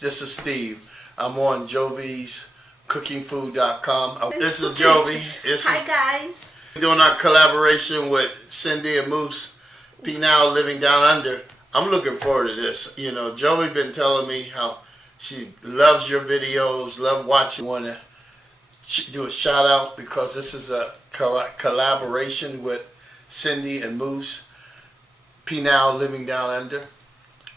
This is Steve. I'm on Jovi's cookingfood.com. This is Jovi. Hi guys. We're doing our collaboration with Cindy and Moose, PinayLivingDownUnder. I'm looking forward to this. You know, Jovi been telling me how she loves your videos, love watching. Want to do a shout out because this is a collaboration with Cindy and Moose, PinayLivingDownUnder.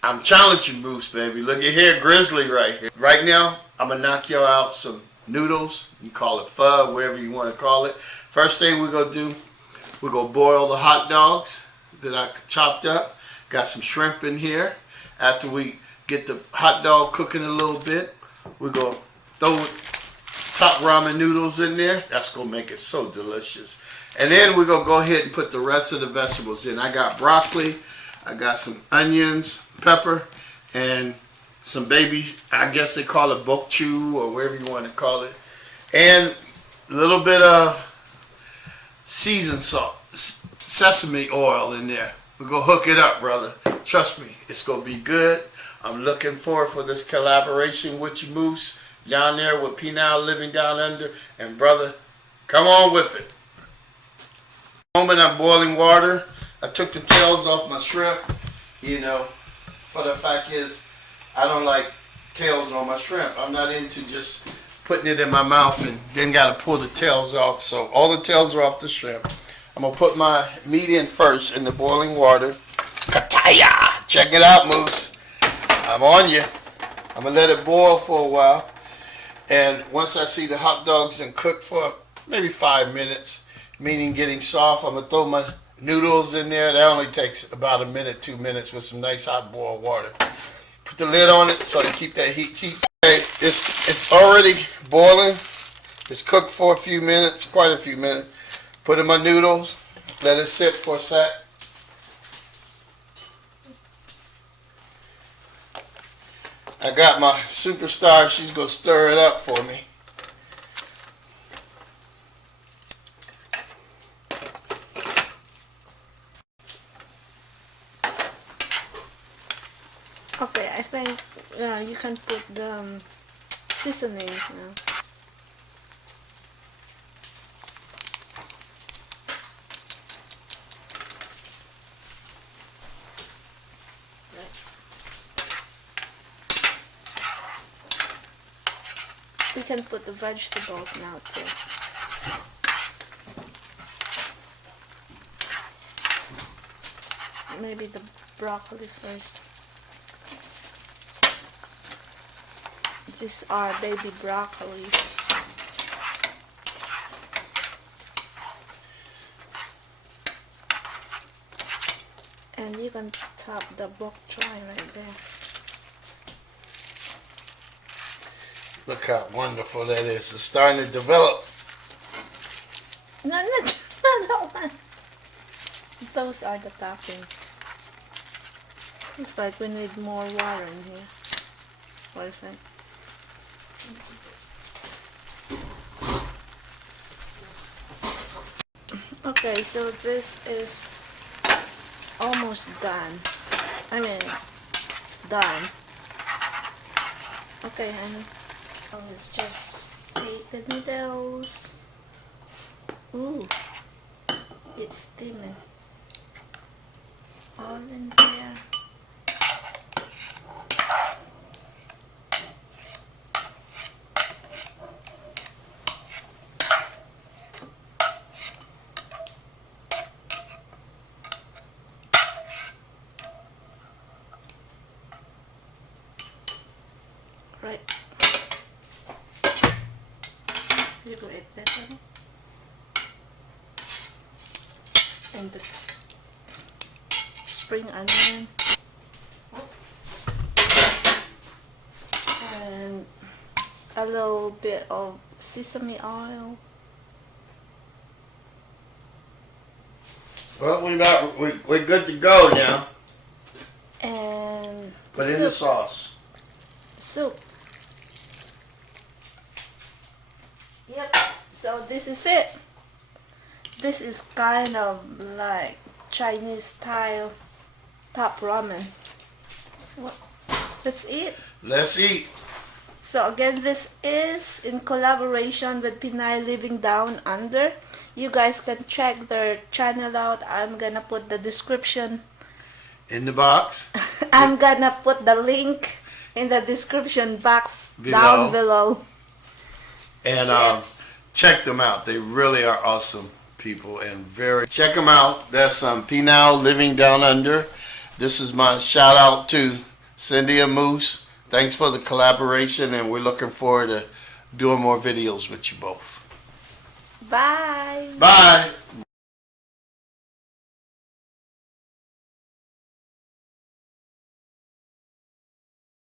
I'm challenging Moose, baby. Look at here, Grizzly right here. Right now, I'm going to knock y'all out some noodles. You call it pho, whatever you want to call it. First thing we're going to do, we're going to boil the hot dogs that I chopped up. Got some shrimp in here. After we get the hot dog cooking a little bit, we're going to throw top ramen noodles in there. That's going to make it so delicious. And then we're going to go ahead and put the rest of the vegetables in. I got broccoli. I got some onions, pepper, and some baby, I guess they call it bok choy or whatever you want to call it. And a little bit of seasoned salt, sesame oil in there. We're going to hook it up, brother. Trust me, it's going to be good. I'm looking forward for this collaboration with you, Moose, down there with PinayLivingDownUnder. And brother, come on with it. Moment I'm boiling water. I took the tails off my shrimp. You know, for the fact is, I don't like tails on my shrimp. I'm not into just putting it in my mouth and then got to pull the tails off. So all the tails are off the shrimp. I'm going to put my meat in first in the boiling water. Kataya! Check it out, Moose. I'm on you. I'm going to let it boil for a while. And once I see the hot dogs and cook for maybe 5 minutes, meaning getting soft, I'm going to throw my noodles in there. That only takes about a minute, 2 minutes with some nice hot boiled water. Put the lid on it so I can keep that heat. Okay, it's already boiling. It's cooked for a few minutes, quite a few minutes. Put in my noodles. Let it sit for a sec. I got my superstar. She's going to stir it up for me. Okay, I think you can put the seasoning now. We can put the vegetables now too. Maybe the broccoli first. These are baby broccoli. And you can top the bok choy right there. Look how wonderful that is. It's starting to develop. No, not that one. Those are the topping. Looks like we need more water in here. What do you think? Okay, so this is almost done. I mean, it's done. Okay, honey. Oh, let's just take the noodles. Ooh, it's steaming. All in there. Right. You go eat that one. And the spring onion. And a little bit of sesame oil. Well, we're good to go now. And put in the sauce. Soup. Yep. So this is it. This is kind of like Chinese style top ramen. What? Let's eat. Let's eat. So again, this is in collaboration with Pinay Living Down Under. You guys can check their channel out. I'm gonna put the description. In the box. I'm gonna put the link in the description box down below. And check them out. They really are awesome people and very. Check them out. That's Pinay Living Down Under. This is my shout out to Cindy and Moose. Thanks for the collaboration, and we're looking forward to doing more videos with you both. Bye. Bye.